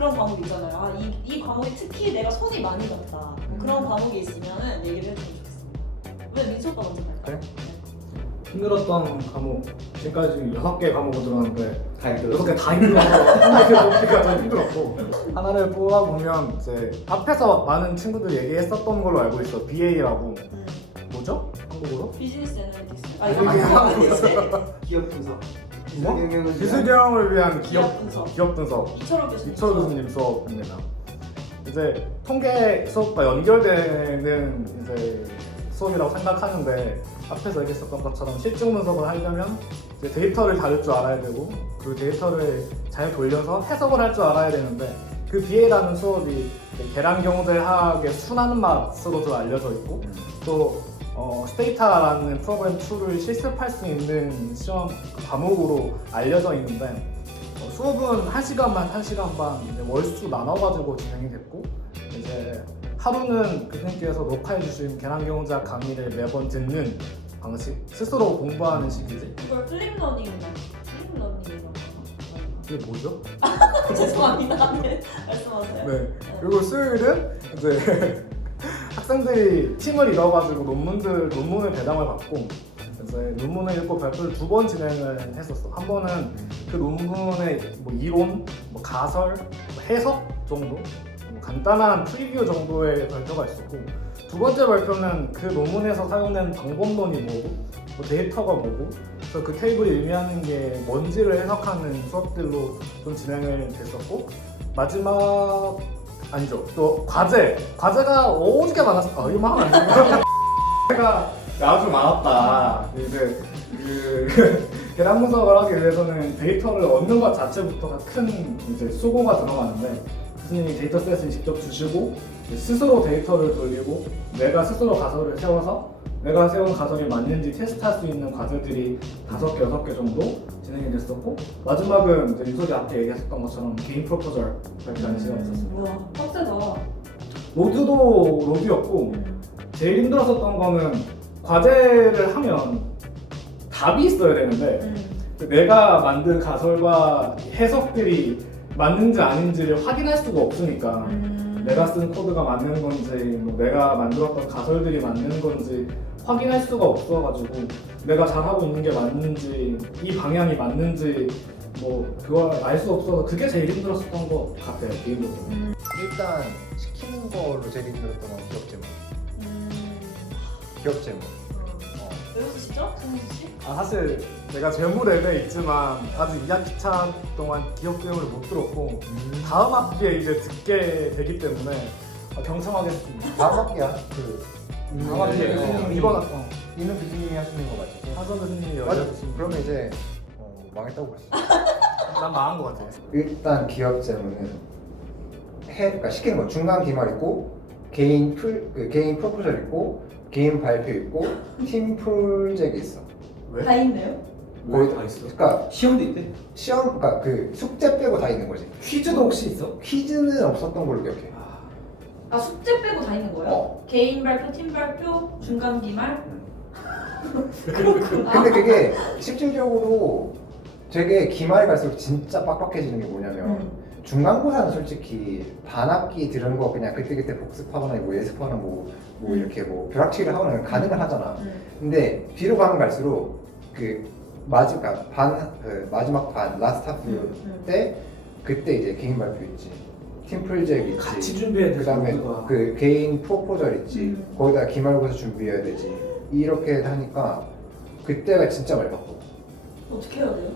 그런 과목이 있잖아요. 아, 이 과목이 특히 내가 손이 많이 갔다. 그런 과목이 있으면은 얘기를 해주면 좋겠습니다. 왜 민수 오빠 먼저 갈까요? 그래? 힘들었던 과목 지금까지 6개 과목을 들었는데 다 6개 다 힘들어서 한 개 뽑기가 더 힘들었고 하나를 뽑아보면 이제 앞에서 많은 친구들이 얘기했었던 걸로 알고 있어. BA라고 뭐죠? 한국어로? 비즈니스 애널리티스. 아니, 이거 기업 분석. 뭐? 경영을 기술 경영을 위한 기업 분석. 기업 분석 이철호 교수님. 이철호 교수님 수업입니다. 이제 통계 수업과 연결되는 이제 수업이라고 생각하는데 앞에서 얘기했었던 것처럼 실증 분석을 하려면 이제 데이터를 다룰 줄 알아야 되고 그 데이터를 잘 돌려서 해석을 할 줄 알아야 되는데 그 BA라는 수업이 계량경제학의 순환 맛으로도 알려져 있고 또 스테이타라는 프로그램 툴을 실습할 수 있는 시험 과목으로 알려져 있는데 수업은 1시간 반, 1시간 반 이제 월수 나눠가지고 진행이 됐고 이제 하루는 교수님께서 녹화해 주신 계량경제학 강의를 매번 듣는 방식 스스로 공부하는 식이지. 이걸 플립러닝인가? 플립러닝인가? 이게 뭐죠? 죄송합니다. 네, 말씀하세요. 네. 그리고 수요일은 이제 학생들이 팀을 이뤄가지고 논문을 배당을 받고 이제 논문을 읽고 발표를 2번 진행을 했었어. 한 번은 그 논문의 뭐 이론, 뭐 가설, 뭐 해석 정도, 뭐 간단한 프리뷰 정도의 발표가 있었고 두 번째 발표는 그 논문에서 사용된 방법론이 뭐고, 뭐 데이터가 뭐고, 그래서 그 테이블이 의미하는 게 뭔지를 해석하는 수업들로 좀 진행을 됐었고 마지막 아니죠. 또 과제가 오지게 많았어. 이거 막 하면 안 되나? 과제가 아주 많았다. 이제 그 계량 분석을 하기 위해서는 데이터를 얻는 것 자체부터가 큰 이제 수고가 들어가는데 교수님이 데이터셋을 직접 주시고 스스로 데이터를 돌리고 내가 스스로 가설을 세워서 내가 세운 가설이 맞는지 테스트할 수 있는 과제들이 5개, 6개 정도 진행이 됐었고 마지막은 이제 윤석이 앞에 얘기했었던 것처럼 개인 프로포절 발표하는 시간이 있었습니다. 우와, 빡세다. 로드도 로드였고 제일 힘들었었던 거는 과제를 하면 답이 있어야 되는데 내가 만든 가설과 해석들이 맞는지 아닌지를 확인할 수가 없으니까 내가 쓴 코드가 맞는 건지 뭐 내가 만들었던 가설들이 맞는 건지 확인할 수가 없어가지고 내가 잘하고 있는 게 맞는지 이 방향이 맞는지 뭐 그걸 알 수 없어서 그게 제일 힘들었었던 것 같아요 개인적으로. 일단 시키는 걸로 제일 힘들었던 건 기업 제목. 기업 제목. 왜 웃으시죠? 정민수 씨? 사실 내가 재무 랩에 있지만 아직 2학기차 동안 기업 제목을 못 들었고 다음 학기에 이제 듣게 되기 때문에 경청하겠습니다. 다음 학기야. 다음 학기에 이번 학기 이는 교수님이 하시는 거 맞지? 하선 교수님이 맞아. 열려주신 그러면 이제 망했다고 봤어. 난 망한 것 같아. 일단 기업 제목은 그러니까 시키는 거 중간 기말 있고 개인 프로포절 있고 개인 발표 있고 팀 프로젝트 있어. 왜? 다 있네요? 왜 다 있어? 그러니까 시험도 있대? 그러니까 그 숙제 빼고 다 있는 거지. 퀴즈도 혹시 있어? 퀴즈는 없었던 걸로 기억해. 아, 숙제 빼고 다 있는 거예요? 개인 발표, 팀 발표, 중간 기말? 그렇구나. 근데 그게 실질적으로 되게 기말에 갈수록 진짜 빡빡해지는 게 뭐냐면 중간고사는 솔직히 반학기 들은 거 그냥 그때그때 복습하거나 뭐 예습하거나 뭐 이렇게 뭐 벼락치기를 하거나 가능은 하잖아. 근데 뒤로 가면 갈수록 그 마지막 반 라스트 하프 때 그때 이제 개인 발표 있지, 팀 프로젝트 있지, 같이 준비해야 될 그다음에 거가. 그 개인 프로포절 있지, 거기다 기말고사 준비해야 되지. 이렇게 하니까 그때가 진짜 많이 바빠. 어떻게 해야 돼요?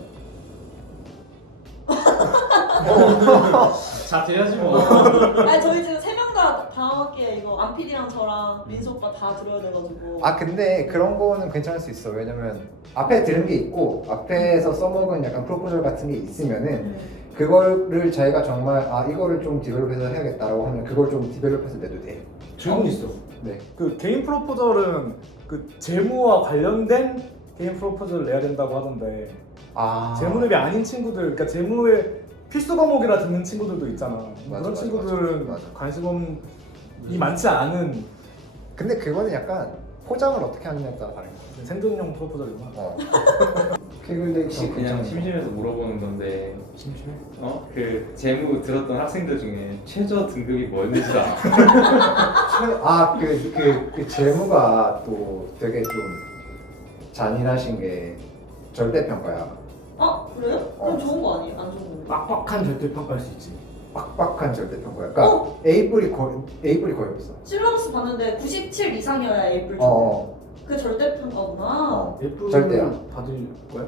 자 돼야지 뭐. 아니, 저희 지금 3명 다 다음 학기에 이거 안PD랑 저랑 민수 오빠 다 들어야 돼가지고. 근데 그런 거는 괜찮을 수 있어. 왜냐면 앞에 들은 게 있고 앞에서 써먹은 약간 프로포절 같은 게 있으면은 그거를 자기가 정말 이거를 좀 디벨롭해서 해야겠다라고 하면 그걸 좀 디벨롭해서 내도 돼. 질문 있어. 네. 그 개인 프로포절은 그 재무와 관련된 개인 프로포절을 내야 된다고 하던데 재무랩이 아닌 친구들, 그러니까 재무의 필수 과목이라 듣는 친구들도 있잖아. 그런 친구들은 맞아. 관심이 많지 않은 근데 그거는 약간 포장을 어떻게 하느냐에 따라 다른 거야. 생존용 프로포절이구나. 혹시 그냥 심심해서 물어보는 건데 심심해? 그 재무 들었던 학생들 중에 최저 등급이 뭐였는지 알아? 그 재무가 또 되게 좀 잔인하신 게 절대평가야. 아 그래요? 그럼 좋은 거 아니에요? 안 좋은 거? 빡빡한 절대평가할 수 있지. 빡빡한 절대평가야. 그러니까 A뿔이 거의 없어. 실러버스 봤는데 97 이상이어야 A뿔. 그 절대평가구나. F 절대야. 받을 거야?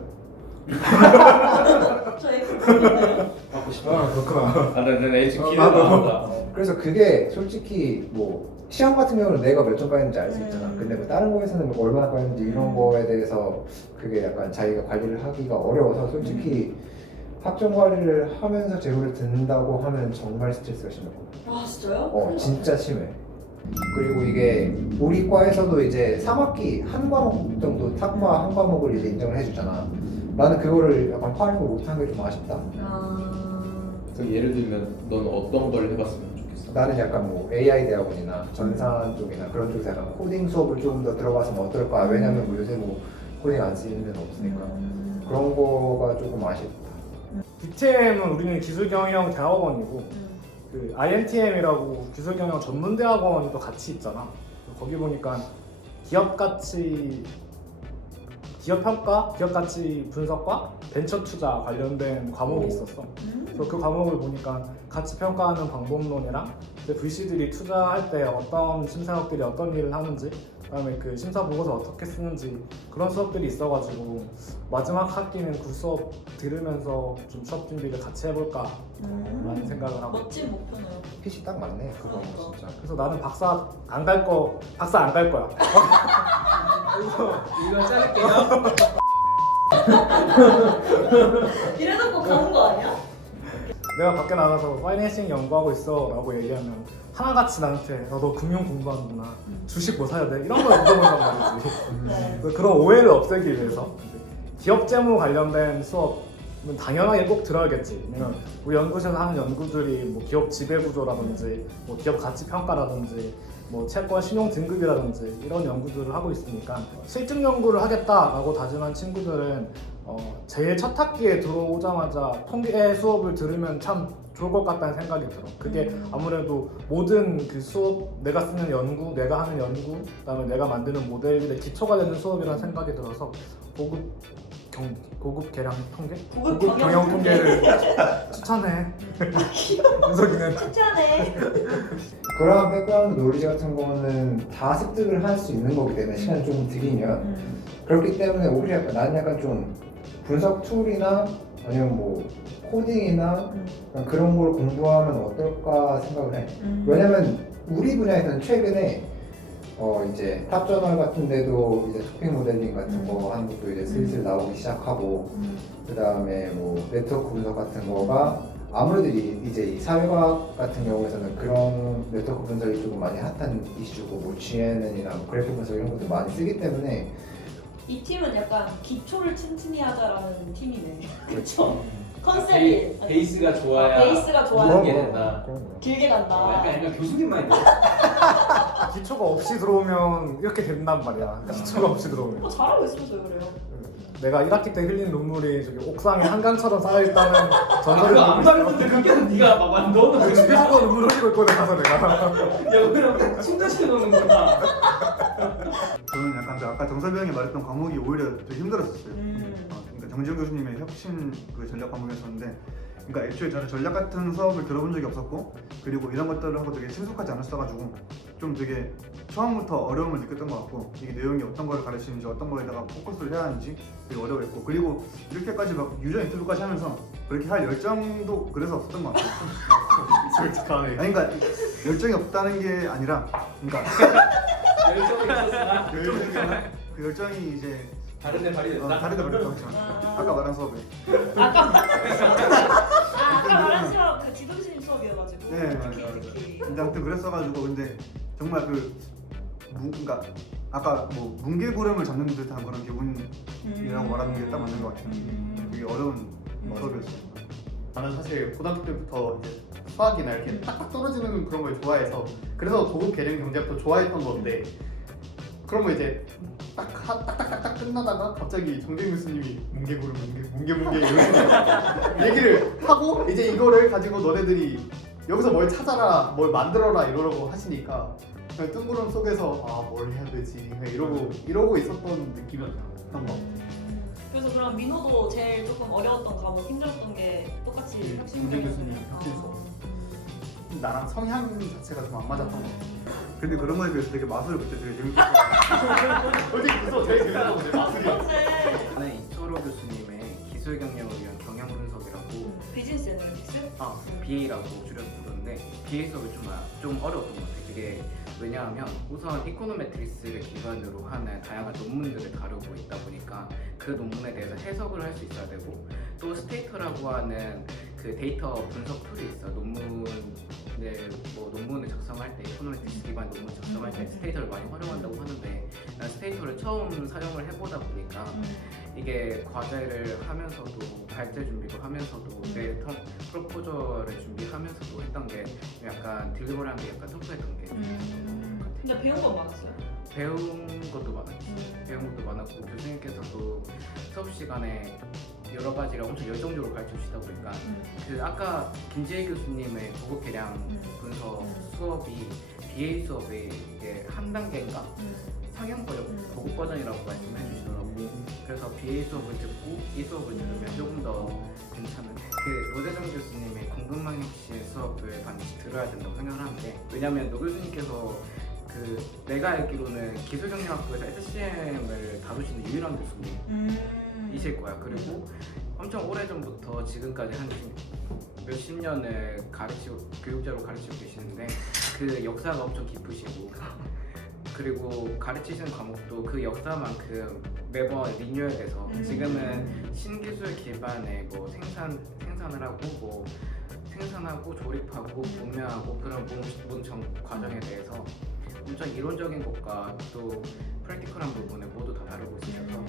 저 A뿔 봤는데요. 받고 싶어. 그렇구나. 나는 애지 나도. 기대가 그래서 그게 솔직히 뭐 시험 같은 경우는 내가 몇 점 까였는지 알 수 있잖아. 근데 뭐 다른 거에서는 뭐 얼마나 까였는지 이런 거에 대해서 그게 약간 자기가 관리를 하기가 어려워서 솔직히 학점 관리를 하면서 재무를 듣는다고 하면 정말 스트레스가 심해. 아 진짜요? 진짜 심해. 그리고 이게 우리 과에서도 이제 3학기 한 과목 정도 탁과 한 과목을 이제 인정을 해주잖아. 나는 그거를 약간 활용을 못한 게 좀 아쉽다. 그 예를 들면 넌 어떤 걸 해봤으면 좋겠어? 나는 약간 뭐 AI 대학원이나 전산 쪽이나 그런 쪽에서 약간 코딩 수업을 조금 더 들어봤으면 어떨까. 왜냐면 뭐 요새 뭐 코딩 안 쓰이는 데는 없으니까. 그런 거가 조금 아쉽다. BTM은 우리는 기술경영 대학원이고 그 INTM이라고 기술경영 전문대학원이 또 같이 있잖아. 거기 보니까 기업평가, 기업가치 분석과 벤처투자 관련된 과목이 있었어. 그래서 그 과목을 보니까 가치 평가하는 방법론이랑 VC들이 투자할 때 어떤 심사역들이 어떤 일을 하는지, 그다음에 그 심사 보고서 어떻게 쓰는지 그런 수업들이 있어가지고 마지막 학기는 그 수업 들으면서 좀 수업 준비를 같이 해볼까 라는 생각을 하고. 멋진 목표네요. 핏이 딱 맞네. 그거 진짜. 그래서 나는 박사 안 갈 거야. 이건 자를게요. 이래놓고 가는 거 아니야? 내가 밖에 나가서 파이낸싱 연구하고 있어 라고 얘기하면 하나같이 나한테 너 금융 공부하는구나, 주식 뭐 사야 돼? 이런 걸 물어본단 말이지. 네. 그래서 그런 오해를 없애기 위해서 기업 재무 관련된 수업은 당연하게 꼭 들어야겠지. 왜냐면 우리 연구실에서 하는 연구들이 뭐 기업 지배 구조라든지 뭐 기업 가치 평가라든지 뭐 채권 신용 등급이라든지 이런 연구들을 하고 있으니까 실증 연구를 하겠다라고 다짐한 친구들은 제일 첫 학기에 들어오자마자 통계 수업을 들으면 참 좋을 것 같다는 생각이 들어. 그게 아무래도 모든 그 수업, 내가 쓰는 연구, 내가 하는 연구, 그다음에 내가 만드는 모델들의 기초가 되는 수업이라는 생각이 들어서 고급 계량 통계? 고급 경영 통계를 추천해. 윤석이는 추천해. 그러한 백그라운드 노리지 같은 거는 다 습득을 할 수 있는 거기 때문에 시간을 좀 들이면 그렇기 때문에 오히려 나는 약간 좀 분석 툴이나 아니면 뭐 코딩이나 그런 걸 공부하면 어떨까 생각을 해. 왜냐면 우리 분야에서는 최근에 이제 탑저널 같은 데도 이제 토픽 모델링 같은 거 하는 것도 이제 슬슬 나오기 시작하고 그 다음에 뭐 네트워크 분석 같은 거가 아무래도 이제 이 사회과학 같은 경우에서는 그런 네트워크 분석이 조금 많이 핫한 이슈고 뭐 GNN이나 뭐 그래프 분석 이런 것도 많이 쓰기 때문에 이 팀은 약간 기초를 튼튼히 하자라는 팀이네. 그렇죠. 컨셉이 베이스가 좋아야 베이스가 좋아야 모르게 된다. 길게 간다. 약간 교수님 마인드. 기초가 없이 들어오면 이렇게 된단 말이야. 기초가 없이 들어오면. 잘하고 있으면서 왜 그래요? 내가 1학기 때 흘린 눈물이 저기 옥상에 한강처럼 쌓여있다는 전설을 안 말했는데 그게는 네가 막 너는 왜 집에서 눈물 흘리고 있거든 가서 내가. 여기랑 충전시켜 놓는구나. 저는 약간 그 아까 정섭이 형이 말했던 과목이 오히려 되게 힘들었었어요. 그러니까 정지훈 교수님의 혁신 그 전략 과목이었었는데, 그러니까 애초에 저는 전략 같은 수업을 들어본 적이 없었고, 그리고 이런 것들을 하고 되게 친숙하지 않았어가지고 좀 되게 처음부터 어려움을 느꼈던 것 같고, 이게 내용이 어떤 거를 가르치는지 어떤 거에다가 포커스를 해야 하는지 되게 어려워했고, 그리고 이렇게까지 막 유저 인터뷰까지 하면서 그렇게 할 열정도 그래서 없었던 것 같아요. 솔직하네. 아니 그러니까 열정이 없다는 게 아니라, 그러니까 열정이 있었으나 그 열정이 이제 다른데 발휘됐다. 다르다 그랬죠. 아까 말한 수업에. 아까 말한 수업 그 지도심 수업이어가지고 네, 특히. 근데 아무튼 그랬어가지고, 근데 정말 그러니까 아까 뭐 뭉게구름을 잡는 듯한 그런 기분이라고 말하는 게 딱 맞는 것 같아요. 되게 어려운 수업이었어요. 나는 사실 고등학교 때부터 이제 수학이나 이렇게 딱딱 떨어지는 그런 걸 좋아해서, 그래서 고급 개념 경제학도 좋아했던 건데, 그러면 이제 딱딱딱딱 끝나다가 갑자기 정재윤 교수님이 뭉개구름 뭉개 이런 얘기를 하고 이제 이거를 가지고 너네들이 여기서 뭘 찾아라 뭘 만들어라 이러라고 하시니까 그냥 뜬구름 속에서 아 뭘 해야 되지 그냥 이러고 있었던 느낌이었던 것 같아요. 그래서 그럼 민호도 제일 조금 어려웠던 과목, 힘들었던 게 똑같이 혁신 정재윤 교수님 혁신 수업. 나랑 성향 자체가 좀 안 맞았던 것 같아요. 근데 그런 거에 비해서 되게 마술을 그때 되게 재밌었어요. 솔직히 그 수업 제일 재밌었던 게 마술이었어요. 그렇지. 저는 이철호 교수님의 기술 경영을 위한 경영 분석이라고 비즈니스 애널리틱스? BA라고 줄여서 부르는데 BA 수업이 좀 어려웠던 것 같아요. 그게 왜냐하면 우선 이코노메트릭스를 기반으로 하는 다양한 논문들을 다루고 있다 보니까 그 논문에 대해서 해석을 할 수 있어야 되고 또 스테이터라고 하는 그 데이터 분석 툴이 있어. 논문을 작성할 때 이코노메트릭스 기반 논문 작성할 때 스테이터를 많이 활용한다고 하는데 난 스테이터를 처음 사용을 해보다 보니까 이게 과제를 하면서도 발제 준비도 하면서도 내 프로포저를 준비하면서도 했던 게 약간 딜리버리한 게 약간 터프했던 게 근데 배운 건 많았어요? 배운 것도 많았지. 배운 것도 많았고 교수님께서도 수업 시간에 여러 가지를 엄청 열정적으로 가르쳐 주시다 보니까 그 아까 김재희 교수님의 고급 계량 분석 수업이 BA 수업이 이게 한 단계인가 상향 버전 고급 버전이라고 말씀해 주시더라고요. 그래서 BA 수업을 듣고 이 수업을 들으면 조금 더 괜찮은 그 노재정 교수님의 공급망 혁신 수업을 반드시 들어야 된다고 생각을 하는데 왜냐면 노 교수님께서 그 내가 알기로는 기술경영학부에서 SCM을 다루시는 유일한 교수님이실 거야. 그리고 엄청 오래전부터 지금까지 한 몇십 년을 교육자로 가르치고 계시는데 그 역사가 엄청 깊으시고 그리고 가르치시는 과목도 그 역사만큼 매번 리뉴얼돼서 지금은 신기술 기반의 뭐 생산을 하고 뭐 생산하고 조립하고 구매하고 그런 모든 과정에 대해서 엄청 이론적인 것과 또 프랙티컬한 부분을 모두 다 다루고 있어서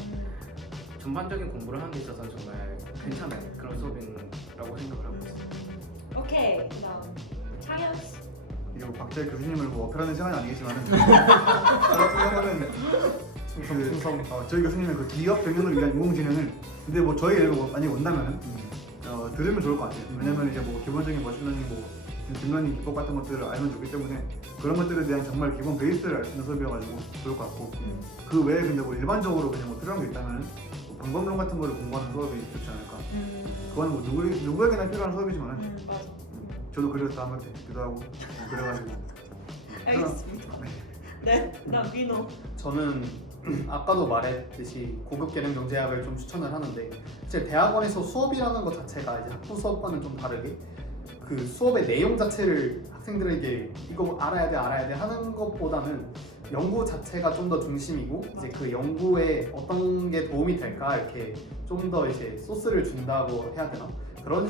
전반적인 공부를 하는 데 있어서 정말 괜찮은 그런 수업이라고 생각을 하고 있어요. 오케이. 그다음 창현 씨. 이거 박재 교수님을 뭐 어필하는 시간이 아니겠지만은 저 같은 경우는 저희 교수님의 그 기업 경영을 위한 인공지능을 근데 뭐 저희 애가 만약에 온다면은 들으면 좋을 것 같아요. 왜냐면 이제 뭐 기본적인 머신러닝 뭐 딥러닝 기법 같은 것들을 알면 좋기 때문에 그런 것들에 대한 정말 기본 베이스를 알 수 있는 수업이어가지고 좋을 것 같고 그 외에 근데 뭐 일반적으로 그냥 뭐 필요한 게 있다면은 뭐 방법론 같은 거를 공부하는 수업이 좋지 않을까. 그건 뭐 누구에게나 필요한 수업이지만은 맞아. 저도 그래서 다음에 기도 하고 그래가지고 알겠습니다. 네. 그다음 민호. 저는 아까도 말했듯이 고급 계량 경제학을 좀 추천을 하는데 제 대학원에서 수업이라는 것 자체가 이제 학부 수업과는 좀 다르게 그 수업의 내용 자체를 학생들에게 이거 알아야 돼 하는 것보다는 연구 자체가 좀 더 중심이고 이제 그 연구에 어떤 게 도움이 될까 이렇게 좀 더 이제 소스를 준다고 해야 되나 그런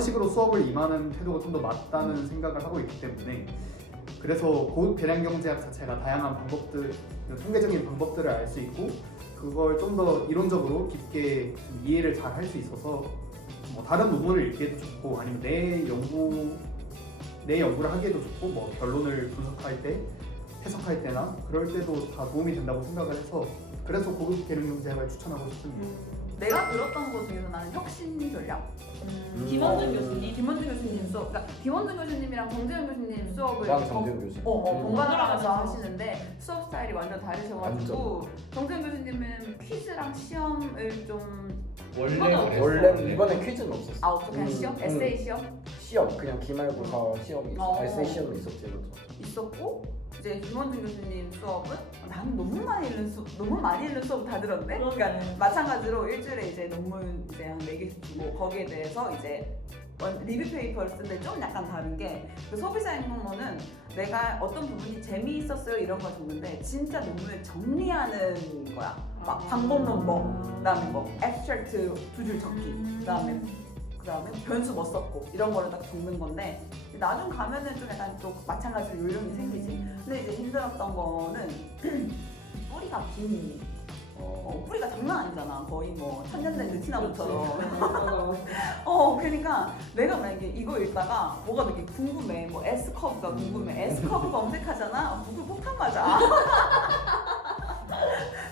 식으로 수업을 임하는 태도가 좀 더 맞다는 생각을 하고 있기 때문에 그래서 고급 계량 경제학 자체가 다양한 방법들, 통계적인 방법들을 알 수 있고 그걸 좀 더 이론적으로 깊게 좀 이해를 잘 할 수 있어서 뭐 다른 논문을 읽기에도 좋고 아니면 내 연구를 하기에도 좋고 뭐 결론을 분석할 때 해석할 때나 그럴 때도 다 도움이 된다고 생각을 해서 그래서 고급 계량 경제학을 추천하고 싶습니다. 내가 들었던 것 중에서 나는 혁신 전략. 김원준 교수님. 김원준 교수님 수업. 그러니까 김원준 교수님이랑 정재현 교수님 수업을 나도 정재현 교수님. 번갈아가면서 하시는데 수업 스타일이 완전 다르셔가지고 정재현 교수님은 퀴즈랑 시험을 좀 원래 이번에 퀴즈는 없었어. 그냥 시험? 에세이 시험? 시험 그냥 기말고사 시험이 있어. 에세이 시험은 있었지. 있었고 이제 김원준 교수님 수업은 나는 너무 많이 읽는 수업 다 들었네. 그러니까 마찬가지로 일주일에 이제 논문 이제 한 4개씩 주고 거기에 대해서 이제 리뷰 페이퍼를 쓰는데 좀 약간 다른 게 그 소비자 행동론은 내가 어떤 부분이 재미있었어요 이런 걸 적는데 진짜 논문을 정리하는 거야. 막 방법론 그다음에 앱스트랙트 2줄 적기 그다음에 변수 뭐 썼고 이런 거를 딱 적는 건데 나중 가면은 좀 약간 또 마찬가지로 요령이 생기지. 근데 이제 힘들었던 거는 뿌리가 긴 뿌리가 장난 아니잖아. 거의 뭐 천년된 느티나무처럼. 그러니까 내가 만약에 이거 읽다가 뭐가 되게 궁금해. 뭐 S커브가 궁금해. S커브 검색하잖아. 구글 폭탄 맞아.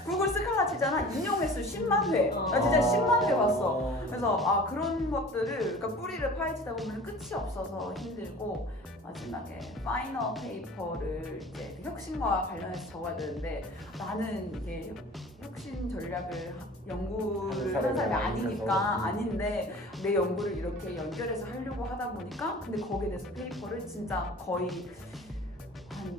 구글 스칼라 치잖아. 인용 횟수 10만 회. 나 진짜 10만 회 봤어. 그래서 아 그런 것들을 그러니까 뿌리를 파헤치다 보면 끝이 없어서 힘들고 마지막에 파이널 페이퍼를 이제 혁신과 관련해서 적어야 되는데 나는 이게 혁신 전략을 연구를 하는 사람이 아니니까 아닌데 내 연구를 이렇게 연결해서 하려고 하다 보니까 근데 거기에 대해서 페이퍼를 진짜 거의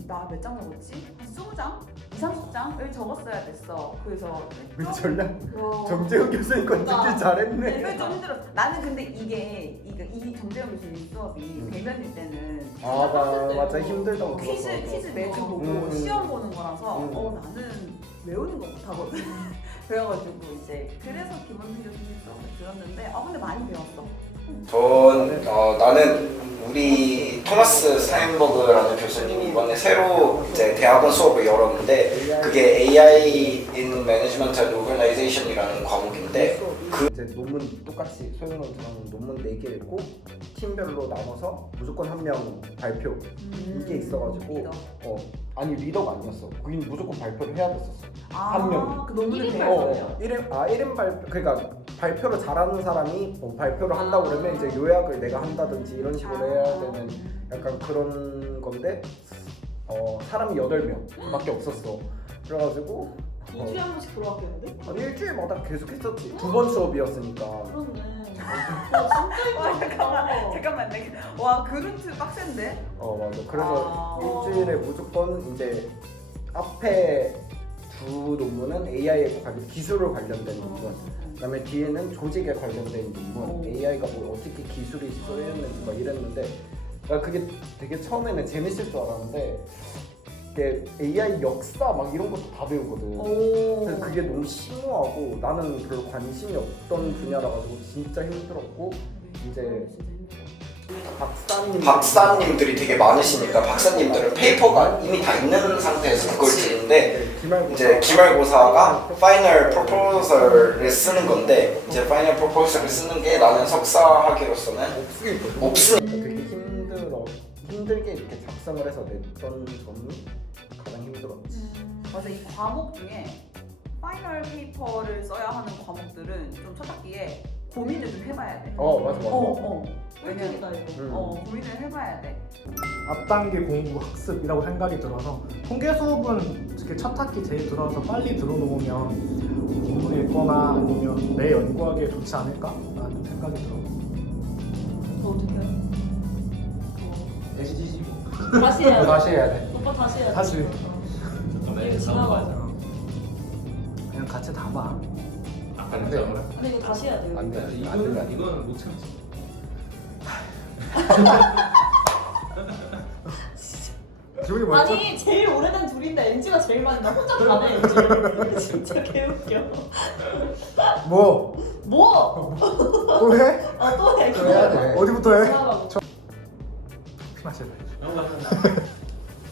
나 몇 장 적었지? 한 20장? 20-30장을 적었어야 됐어. 그래서 우리 전략 어, 정재훈 교수님 건 듣길 잘했네. 그게 좀 힘들었어. 나는 근데 이 정재영 교수님 수업이 대면일 때는 맞아 힘들다고 퀴즈 매주 보고 시험 보는 거라서 나는 외우는 거 못하거든. 그래가지고 이제 그래서 김원준 교수님 수업을 들었는데 근데 많이 배웠어. 나는 우리 토마스 스타인버그라는 교수님이 이번에 새로 이제 대학원 수업을 열었는데 그게 AI in Management and Organization이라는 과목인데 이제 논문 똑같이 소영원 저랑 논문 4개 읽고 팀별로 나눠서 무조건 한 명 발표 이게 있어가지고 리더. 아니 리더가 아니었어. 그게 무조건 발표를 해야 됐었어. 한 명이. 그 논문을 1인 배워요. 1인 발표 그러니까 발표를 잘하는 사람이 발표를 한다고 그러면 이제 요약을 내가 한다든지 이런 식으로 해야 되는 약간 그런 건데 사람이 8명밖에 없었어. 그래가지고 2주에 한 번씩 들어왔겠는데? 아니 일주일마다 계속 했었지. 2번 수업이었으니까. 그렇네. 잠깐만 와 그루트 빡센데? 맞아. 그래서 아. 일주일에 무조건 이제 앞에 두 논문은 AI에 기술을 관련된 논문, 그다음에 뒤에는 조직에 관련된 논문, AI가 뭐 어떻게 기술이 쓰였는지 막 이랬는데 나 그게 되게 처음에는 재밌을 줄 알았는데 이게 AI 역사 막 이런 것도 다 배우거든. 그래서 그게 너무 심오하고 나는 별로 관심이 없던 분야라 가지고 진짜 힘들었고 이제 박사님들이 되게 많으시니까 박사님들은 페이퍼가 이미 다 있는 상태에서 그걸 듣는데 이제 기말고사가 파이널 프로포설을 쓰는 건데 이제 파이널 프로포설을 쓰는 게 나는 석사 학위로서는 없으니까 되게 힘들게 이렇게 작성을 해서 냈던 점이 가장 힘들었지. 맞아 이 과목 중에 파이널 페이퍼를 써야 하는 과목들은 좀 첫 학기에 고민을 좀 해봐야 돼. 맞아. 왜냐면 이거. 고민을 해봐야 돼. 앞단계 공부 학습이라고 생각이 들어서 통계 수업은 특히 첫 학기 제일 들어와서 빨리 들어놓으면 논문 읽거나 아니면 내 연구하기에 좋지 않을까라는 생각이 들어. 어떻게 해요? SGG 다시 해야 돼. 다시 해야 돼. 오빠 다시 해야 돼. 다시. 이거 지나가자. 그냥 같이 담아. 아까는 잡으라. 근데 이거 다시 해야 돼요. 안 돼. 이거는 못 참지. 기분이 뭐였죠? 아니 제일 오래된 둘인데 NG가 제일 많이 나 혼자 다네 NG. 진짜 개웃겨. 뭐? 뭐? 또 해? 또 해. 또 해야 돼. 어디부터 해? 지나가고. 커피 마실래?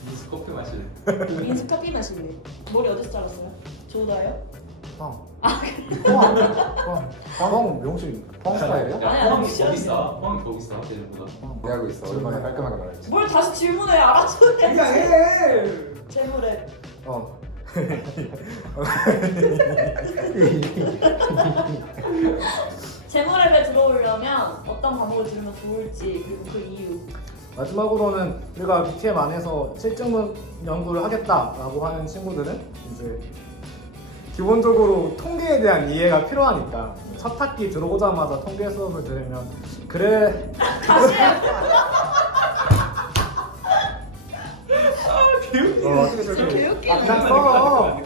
무슨 커피 마실래? 인스 커피 마실래. 머리 어디서 잘랐어요? 조다요? 형 명실. 펑 스타일이야? 아니, 뻥이 아니, 거기 있어. 뻥이 거기 있어. 대전보다. 이해하고 있어. 얼마나 깔끔하게 말했지. 뭘 다시 질문해. 알아서 해. 그냥 해. 재물에. 재물앱에 들어오려면 어떤 방법을 들으면 좋을지 그리고 그 이유. 마지막으로는 우리가 BTM 안에서 실증 연구를 하겠다라고 하는 친구들은 이제 기본적으로 통계에 대한 이해가 필요하니까 첫 학기 들어오자마자 통계 수업을 들으면 그래 다시 해. 진짜 개웃기네. 그냥 써